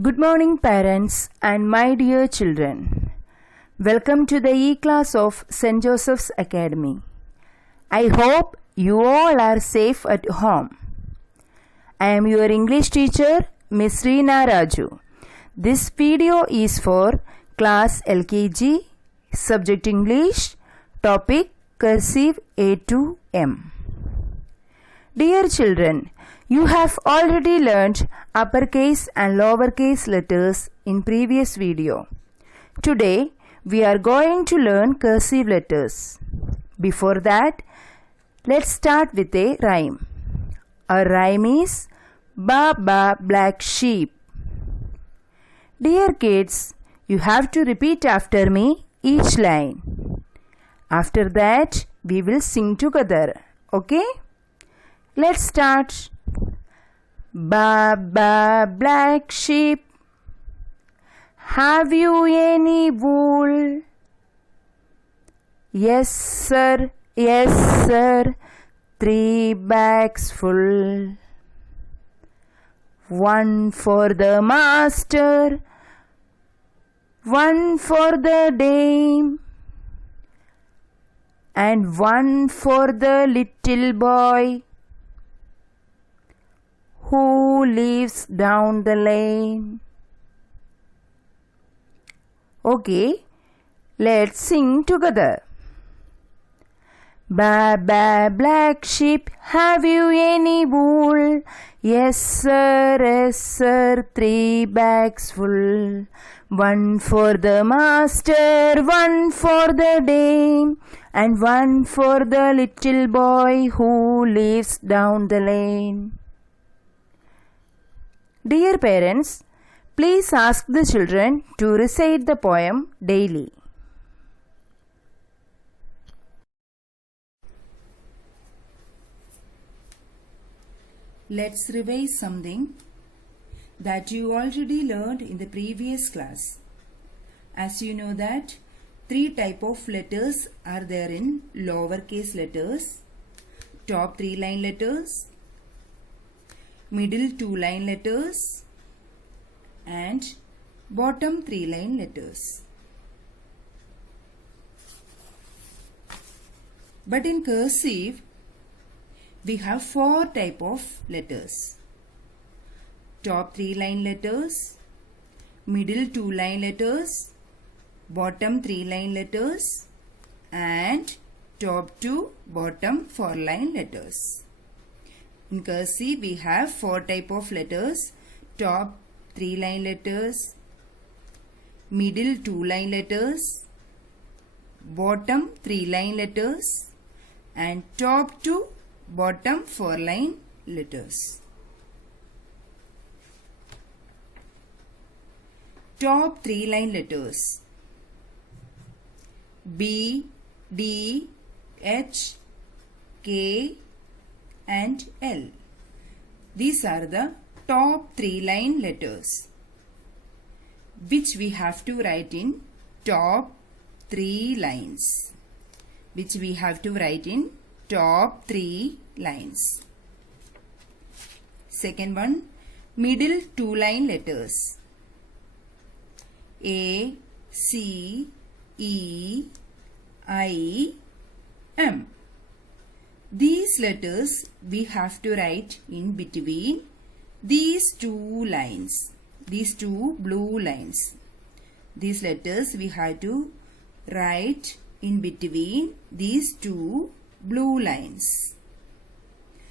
Good morning, parents and my dear children. Welcome to the E-class of St. Joseph's Academy. I hope you all are safe at home. I am your English teacher, Miss Reena Raju. This video is for Class LKG, Subject English, Topic Cursive A to M. Dear children, you have already learned uppercase and lowercase letters in previous video. Today, we are going to learn cursive letters. Before that, let's start with a rhyme. Our rhyme is Ba Ba Black Sheep. Dear kids, you have to repeat after me each line. After that, we will sing together. Okay? Let's start. Ba ba black sheep, have you any wool? Yes sir, 3 bags full. One for the master, one for the dame, and one for the little boy who lives down the lane. Okay, let's sing together. Ba ba black sheep, have you any wool? Yes sir, 3 bags full. One for the master, one for the dame, and one for the little boy who lives down the lane. Dear parents, please ask the children to recite the poem daily. Let's revise something that you already learned in the previous class. As you know that 3 types of letters are there in lowercase letters. Top 3 line letters, middle 2 line letters, and bottom 3 line letters. But in cursive, we have 4 types of letters. Top 3 line letters, middle 2 line letters, bottom 3 line letters, and top 2 bottom 4 line letters. In cursive, we have 4 types of letters. Top 3 line letters, middle 2 line letters, bottom 3 line letters, and top 2 bottom 4 line letters. Top 3 line letters: B, D, H, K, and L. These are the top 3 line letters which we have to write in top 3 lines. Second one, middle 2 line letters: A, C, E, I, M. These letters we have to write in between these 2 lines, these 2 blue lines. These letters we have to write in between these 2 blue lines,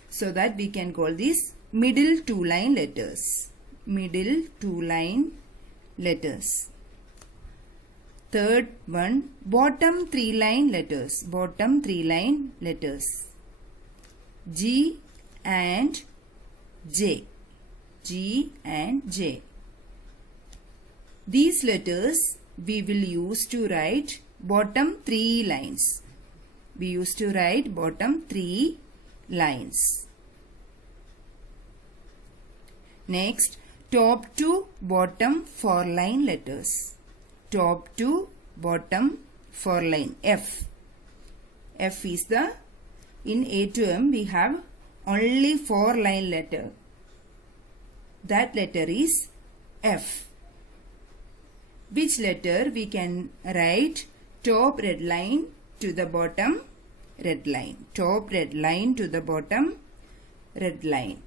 so that we can call this middle 2 line letters. Middle 2 line letters. Third one, bottom 3 line letters. Bottom 3 line letters: G and J. G and J. These letters we will use to write bottom 3 lines. We used to write bottom 3 lines. Next, top 2 bottom 4 line letters. Top 2 bottom 4 line. F. F is the, in A to M we have only 4 line letter. That letter is F. Which letter we can write top red line to the bottom red line? Top red line to the bottom red line.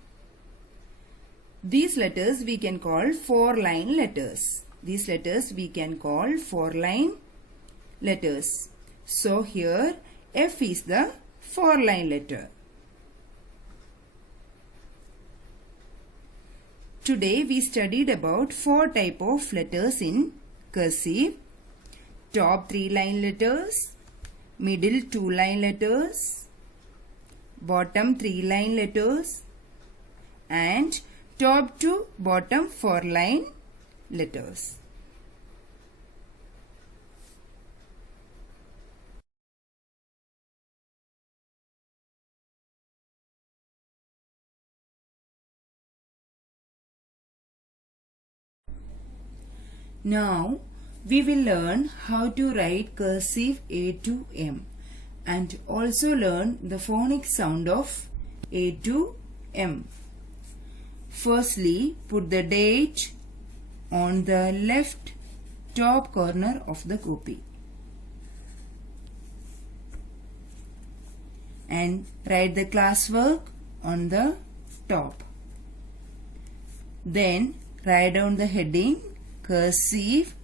These letters we can call 4-line letters. These letters we can call 4-line letters. So here F is the 4-line letter. Today we studied about 4 types of letters in cursive. Top 3-line letters, middle 2-line letters, bottom 3-line letters, and top to bottom 4-line letters. Now we will learn how to write cursive A to M and also learn the phonic sound of A to M. Firstly, put the date on the left top corner of the copy and write the classwork on the top. Then write down the heading cursive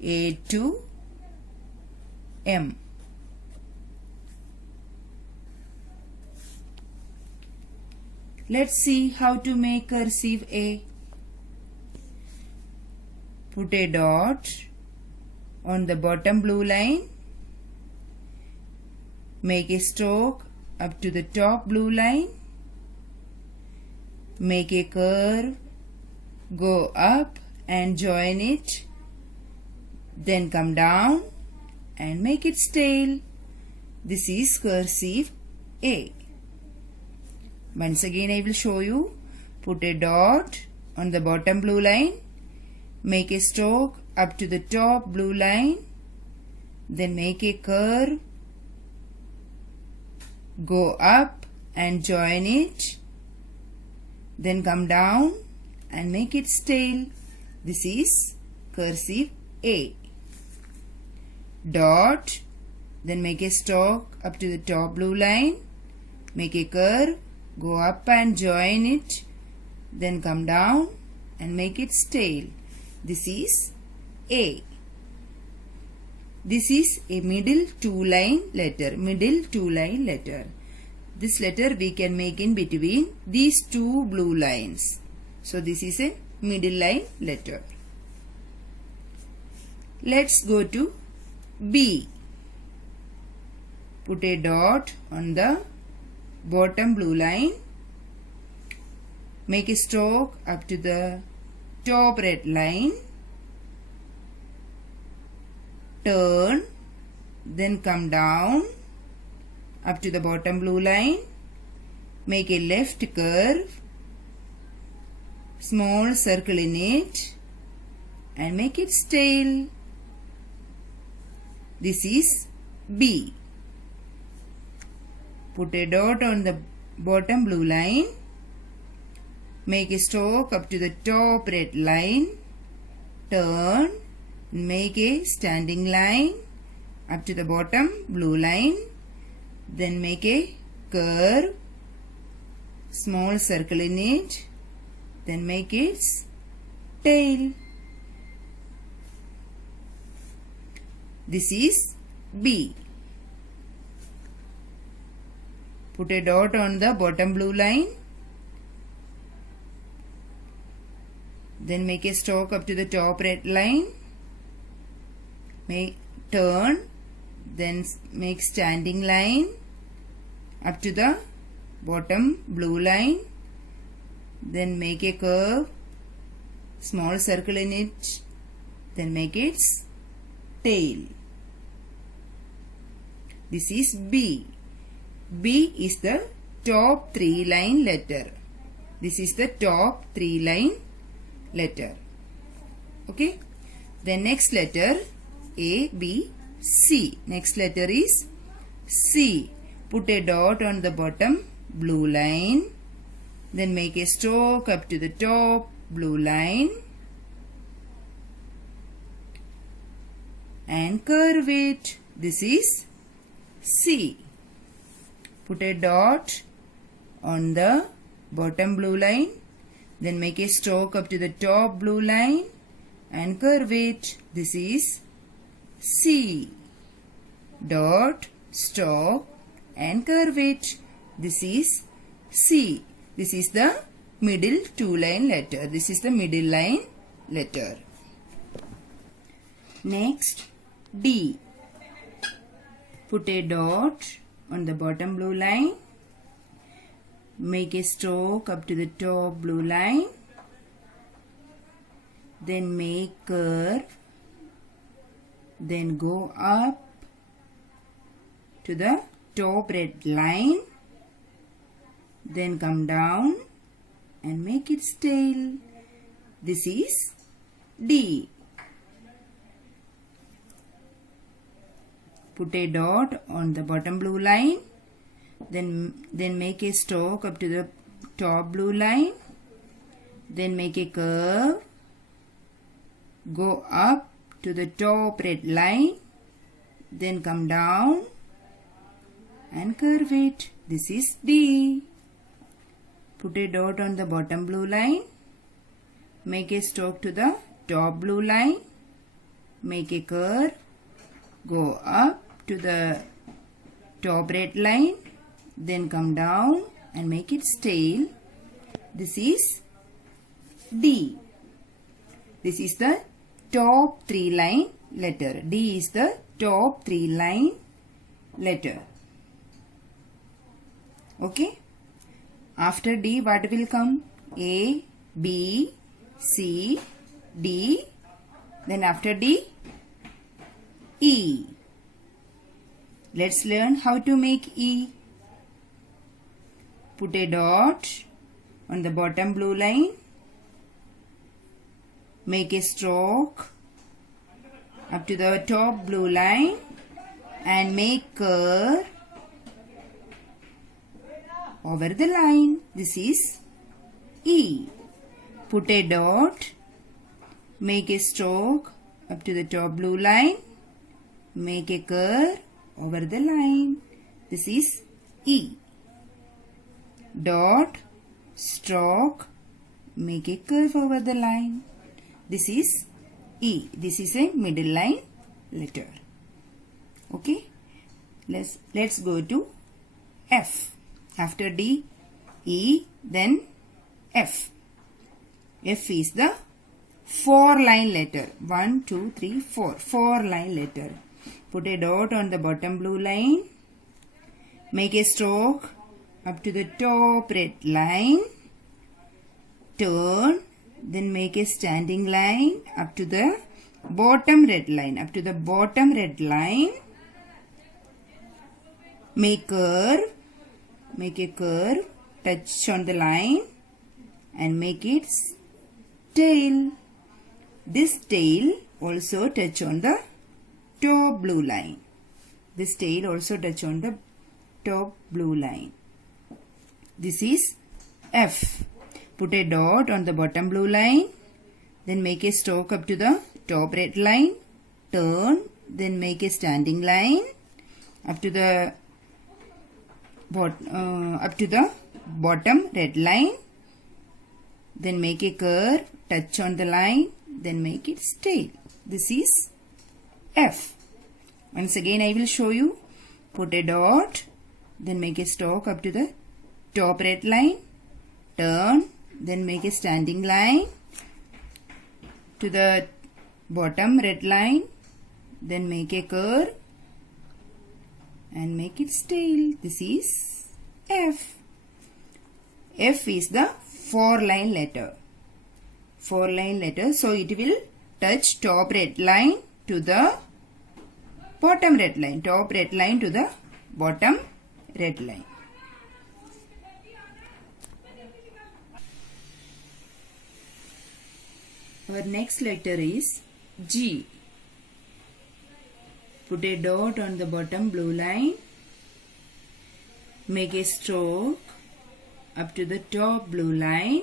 A to M. Let's see how to make cursive A. Put a dot on the bottom blue line. Make a stroke up to the top blue line. Make a curve. Go up and join it. Then come down and make its tail. This is cursive A. Once again I will show you. Put a dot on the bottom blue line. Make a stroke up to the top blue line. Then make a curve. Go up and join it. Then come down and make its tail. This is cursive A. Dot. Then make a stroke up to the top blue line. Make a curve. Go up and join it. Then come down and make its tail. This is A. This is a middle 2-line letter. Middle 2-line letter. This letter we can make in between these two blue lines. So this is a middle line letter. Let's go to B. Put a dot on the bottom blue line. Make a stroke up to the top red line. Turn. Then come down up to the bottom blue line. Make a left curve. Small circle in it. And make its tail. This is B. Put a dot on the bottom blue line. Make a stroke up to the top red line. Turn. Make a standing line up to the bottom blue line. Then make a curve. Small circle in it. Then make its tail. This is B. Put a dot on the bottom blue line. Then make a stroke up to the top red line. Turn. Then make standing line up to the bottom blue line. Then make a curve. Small circle in it. Then make its tail. This is B. B is the top 3-line letter. This is the top 3-line letter. Okay. The next letter A, B, C. Next letter is C. Put a dot on the bottom blue line. Then make a stroke up to the top blue line and curve it. This is C. Put a dot on the bottom blue line, then make a stroke up to the top blue line and curve it. This is C. Dot, stroke and curve it. This is C. This is the middle two-line letter. This is the middle line letter. Next, D. Put a dot on the bottom blue line. Make a stroke up to the top blue line. Then make curve. Then go up to the top red line. Then come down and make its tail. This is D. Put a dot on the bottom blue line. Then make a stroke up to the top blue line. Then make a curve. Go up to the top red line. Then come down and curve it. This is D. Put a dot on the bottom blue line. Make a stroke to the top blue line. Make a curve. Go up to the top red line. Then come down and make its tail. This is D. This is the top three line letter. D is the top three line letter. Okay. After D, what will come? A, B, C, D. Then after D, E. Let's learn how to make E. Put a dot on the bottom blue line. Make a stroke up to the top blue line and make curve over the line. This is E. Put a dot. Make a stroke up to the top blue line. Make a curve over the line. This is E. Dot, stroke, make a curve over the line. This is E. This is a middle line letter. Okay. Let's go to F. After D, E, then F. F is the 4-line letter. 1, 2, 3, 4. 4-line letter. Put a dot on the bottom blue line. Make a stroke up to the top red line. Turn. Then make a standing line up to the bottom red line. Up to the bottom red line. Make curve. Make a curve. Touch on the line. And make its tail. This tail also touch on the top blue line. This tail also touch on the top blue line. This is F. Put a dot on the bottom blue line. Then make a stroke up to the top red line. Turn. Then make a standing line up to the bottom red line. Then make a curve. Touch on the line. Then make its tail. This is F. Once again I will show you. Put a dot. Then make a stroke up to the top red line. Turn. Then make a standing line to the bottom red line. Then make a curve and make its tail. This is F. F is the 4-line letter. 4-line letter. So it will touch top red line to the bottom red line. Top red line to the bottom red line. Our next letter is G. Put a dot on the bottom blue line. Make a stroke up to the top blue line.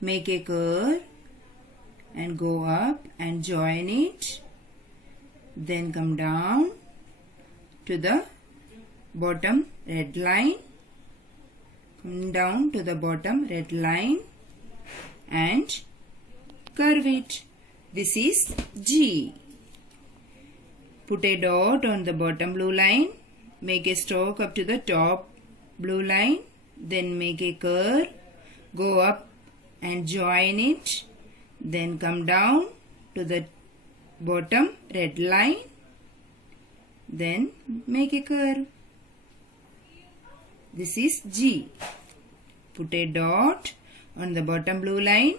make a curve and go up and join it, then come down to the bottom red line, come down to the bottom red line and curve it. This is G. Put a dot on the bottom blue line, make a stroke up to the top blue line, then make a curve, go up and join it, then come down to the bottom red line, then make a curve. This is G. Put a dot on the bottom blue line,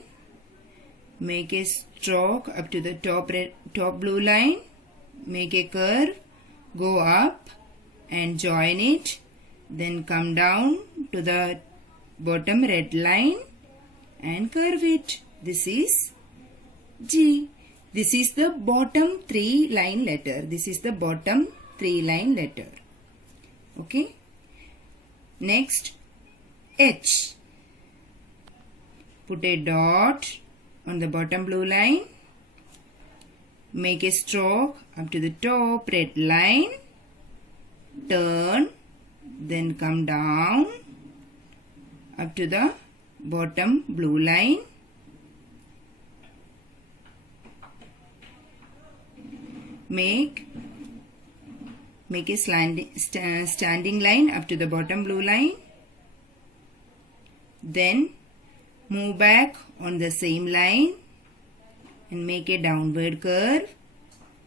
make a stroke up to the top blue line, make a curve, go up and join it, then come down to the bottom red line and curve it. This is G. This is the bottom 3 line letter. This is the bottom 3 line letter. Okay. Next, H. Put a dot on the bottom blue line, make a stroke up to the top red line, turn, then come down up to the bottom blue line, make a standing line up to the bottom blue line, then move back on the same line and make a downward curve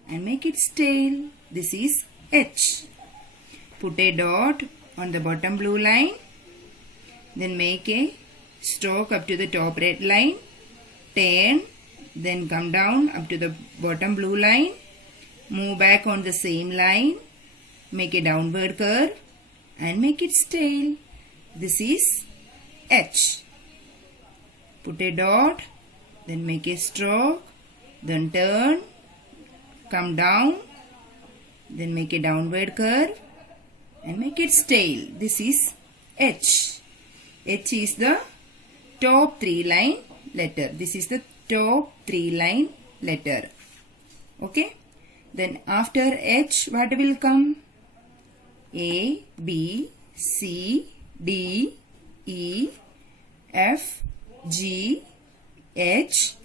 and make its tail. This is H. Put a dot on the bottom blue line, then make a stroke up to the top red line, turn, then come down up to the bottom blue line, move back on the same line, make a downward curve and make its tail. This is H. Put a dot, then make a stroke, then turn, come down, then make a downward curve and make its tail. This is H. H is the top 3 line letter. This is the top 3 line letter. Okay. Then after H, what will come? A, B, C, D, E, F, G, H,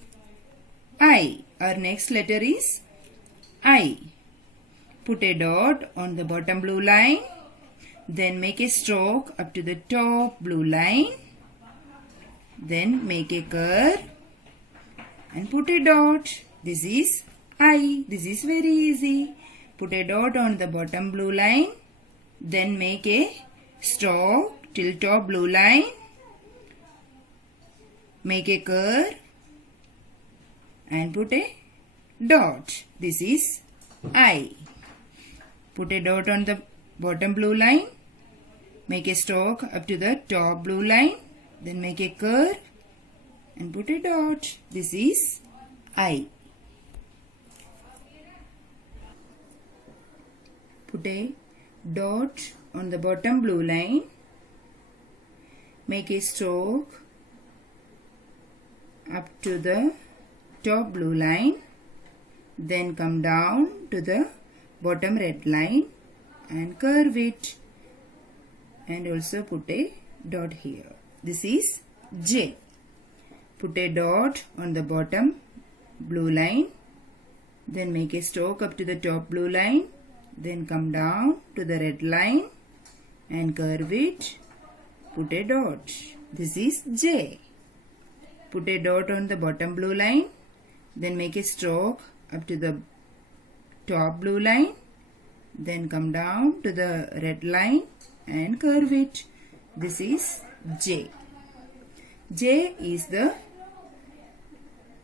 I. Our next letter is I. Put a dot on the bottom blue line, then make a stroke up to the top blue line, then make a curve and put a dot. This is I. This is very easy. Put a dot on the bottom blue line, then make a stroke till top blue line, make a curve and put a dot. This is I. Put a dot on the bottom blue line, make a stroke up to the top blue line, then make a curve and put a dot. This is I. Put a dot on the bottom blue line, make a stroke up to the top blue line, then come down to the bottom red line and curve it and also put a dot here. This is J. Put a dot on the bottom blue line, then make a stroke up to the top blue line, then come down to the red line and curve it, put a dot. This is J. Put a dot on the bottom blue line, then make a stroke up to the top blue line, then come down to the red line and curve it. This is J. J is the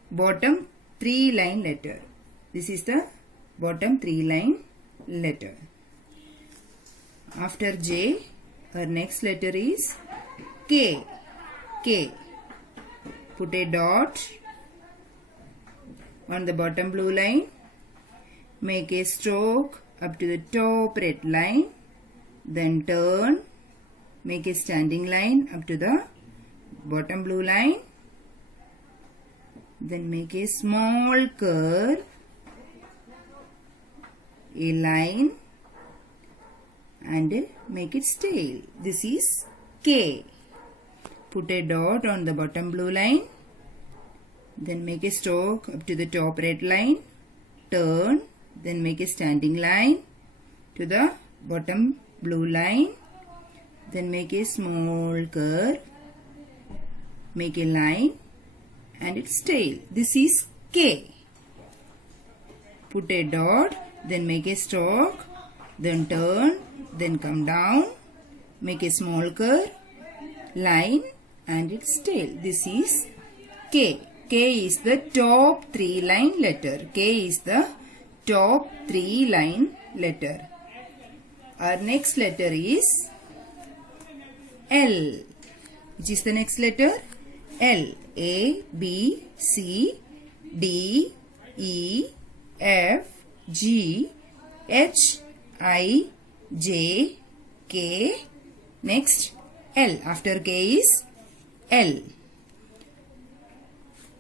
bottom 3 line letter. This is the bottom 3 line letter. After J, our next letter is K. K. Put a dot on the bottom blue line, make a stroke up to the top red line, then turn, make a standing line up to the bottom blue line, Then make a small curve, a line, and make its tail. This is K. Put a dot on the bottom blue line. Then make a stroke up to the top red line. Turn. Then make a standing line to the bottom blue line. Then make a small curve. Make a line and its tail. This is K. Put a dot. Then make a stroke. Then turn. Then come down. Make a small curve. Line and its tail. This is K. K is the top 3 line letter. K is the top 3 line letter. Our next letter is L. Which is the next letter? L. A, B, C, D, E, F, G, H, I, J, K. Next L. After K is L.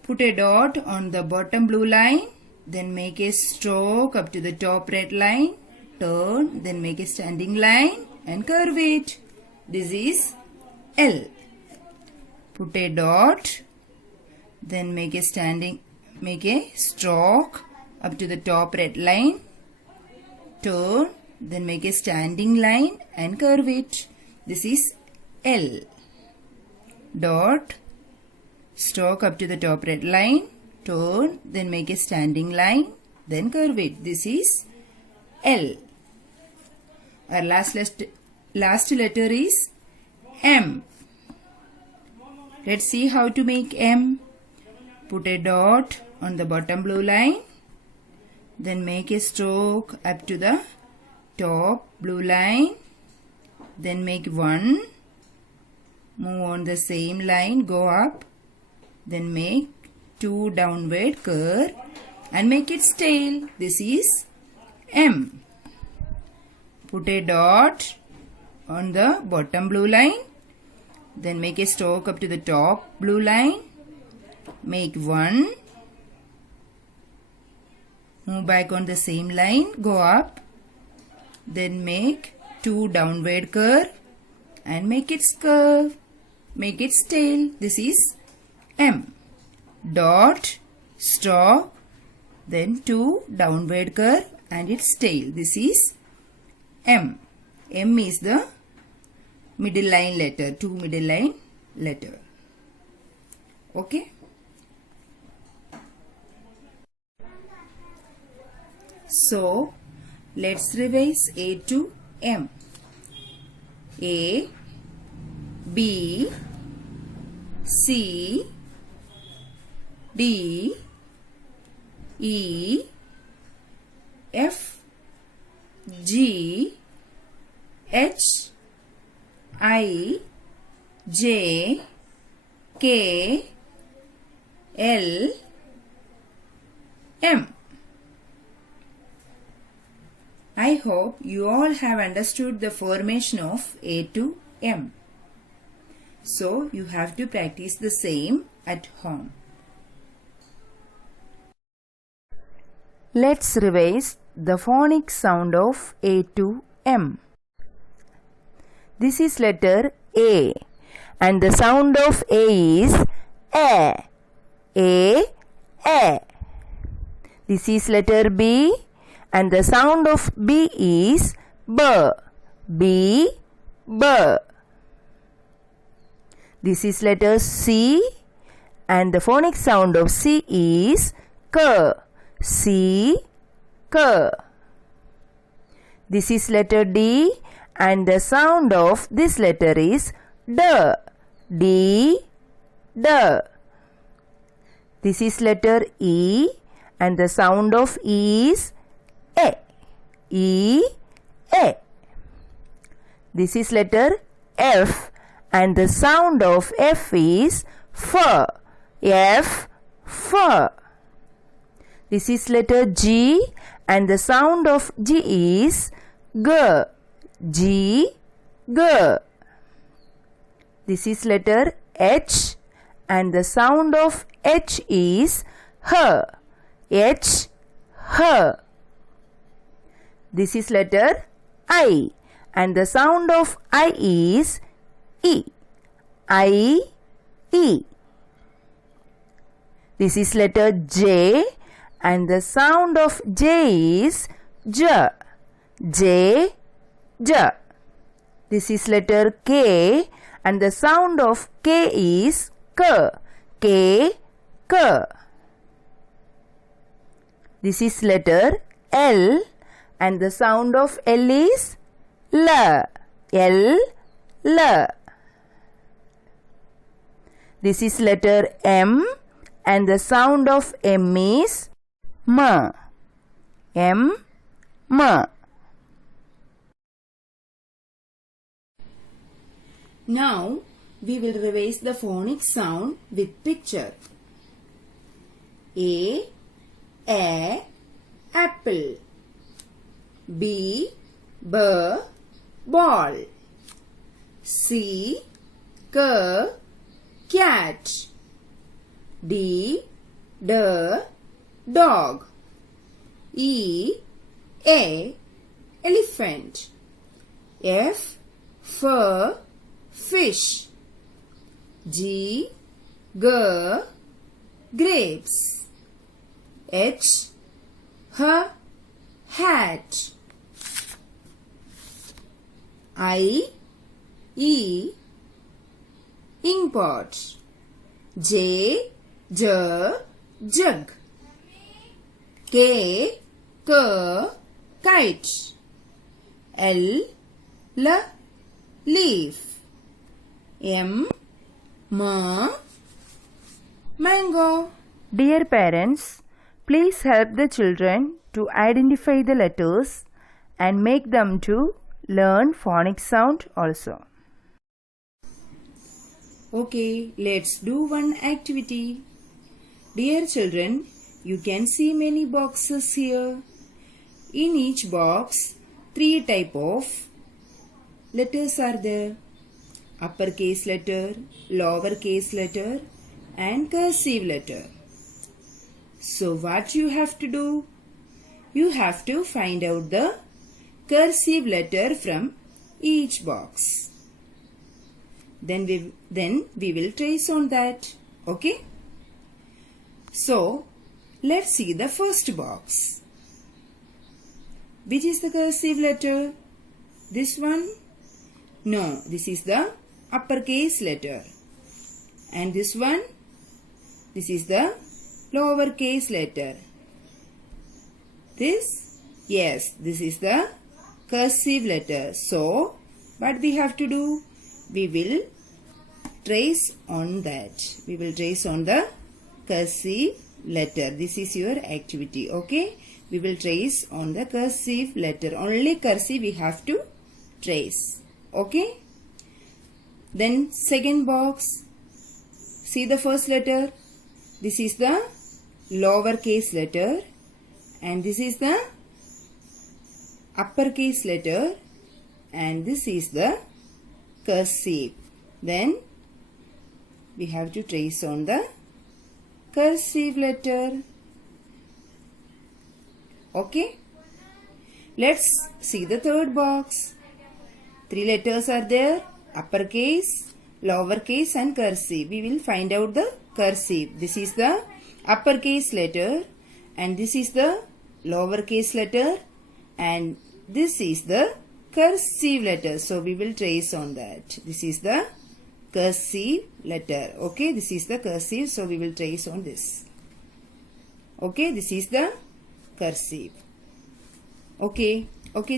Put a dot on the bottom blue line. Then make a stroke up to the top red line. Turn. Then make a standing line and curve it. This is L. Put a dot. Then make a stroke up to the top red line. Turn. Then make a standing line and curve it. This is L. Dot. Stroke up to the top red line. Turn. Then make a standing line. Then curve it. This is L. Our last letter is M. Let's see how to make M. Put a dot on the bottom blue line. Then make a stroke up to the top blue line. Then make 1. Move on the same line. Go up. Then make 2 downward curve and make its tail. This is M. Put a dot on the bottom blue line. Then make a stroke up to the top blue line. Make 1. Move back on the same line. Go up. Then make 2 downward curve and make its curve. Make its tail. This is M. Dot, stroke, then 2 downward curve and its tail. This is M. M is the middle line letter, 2 middle line letter. Okay. So, let's revise A to M. A, B, C, D, E, F, G, H, I, J, K, L, M. I hope you all have understood the formation of A to M. So, you have to practice the same at home. Let's revise the phonic sound of A to M. This is letter A and the sound of A is A. A. This is letter B and the sound of B is B. This is letter C and the phonic sound of C is C. This is letter D and the sound of this letter is D. This is letter E and the sound of E is A. This is letter F and the sound of F is F. This is letter G and the sound of G is G. This is letter H and the sound of H is H. H. H. This is letter I, and the sound of I is E. I. E. This is letter J, and the sound of J is J. J. J. This is letter K, and the sound of K is K. K. K. This is letter L, and the sound of L is L. L. L. This is letter M, and the sound of M is M. M. M. Now we will revise the phonic sound with picture. A. Apple. B. Ball. C. Cat. D. Dog. E. Elephant. F. Fish. G. Grapes. H. Hat. I. Inkpot. J. Jug. K. Kite. L. Leaf. M. Mango. Dear parents, please help the children to identify the letters and make them to learn phonic sound also. Okay, let's do one activity. Dear children, you can see many boxes here. In each box, 3 types of letters are there. Uppercase letter, lowercase letter, and cursive letter. So what you have to do? You have to find out the cursive letter from each box. Then we will trace on that. Okay? So let's see the first box. Which is the cursive letter? This one? No, this is the uppercase letter. And this one? This is the lowercase letter. This? Yes, this is the cursive letter. So, what we have to do? We will trace on that. We will trace on the cursive letter. This is your activity. Okay? We will trace on the cursive letter. Only cursive we have to trace. Okay? Then second box. See the first letter. This is the lowercase letter. And this is the uppercase letter. And this is the cursive. Then we have to trace on the cursive letter. Okay? Let's see the third box. 3 letters are there. Uppercase, lowercase and cursive. We will find out the cursive. This is the uppercase letter. And this is the lowercase letter. And this is the cursive letter. So we will trace on that. This is the cursive letter. Okay, this is the cursive. So we will trace on this. Okay, this is the cursive. Okay,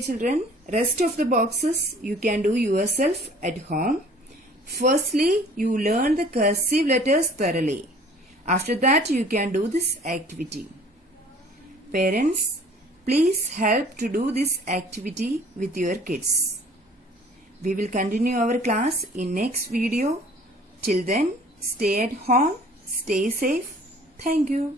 children. Rest of the boxes you can do yourself at home. Firstly, you learn the cursive letters thoroughly. After that, you can do this activity. Parents, please help to do this activity with your kids. We will continue our class in next video. Till then, stay at home, stay safe. Thank you.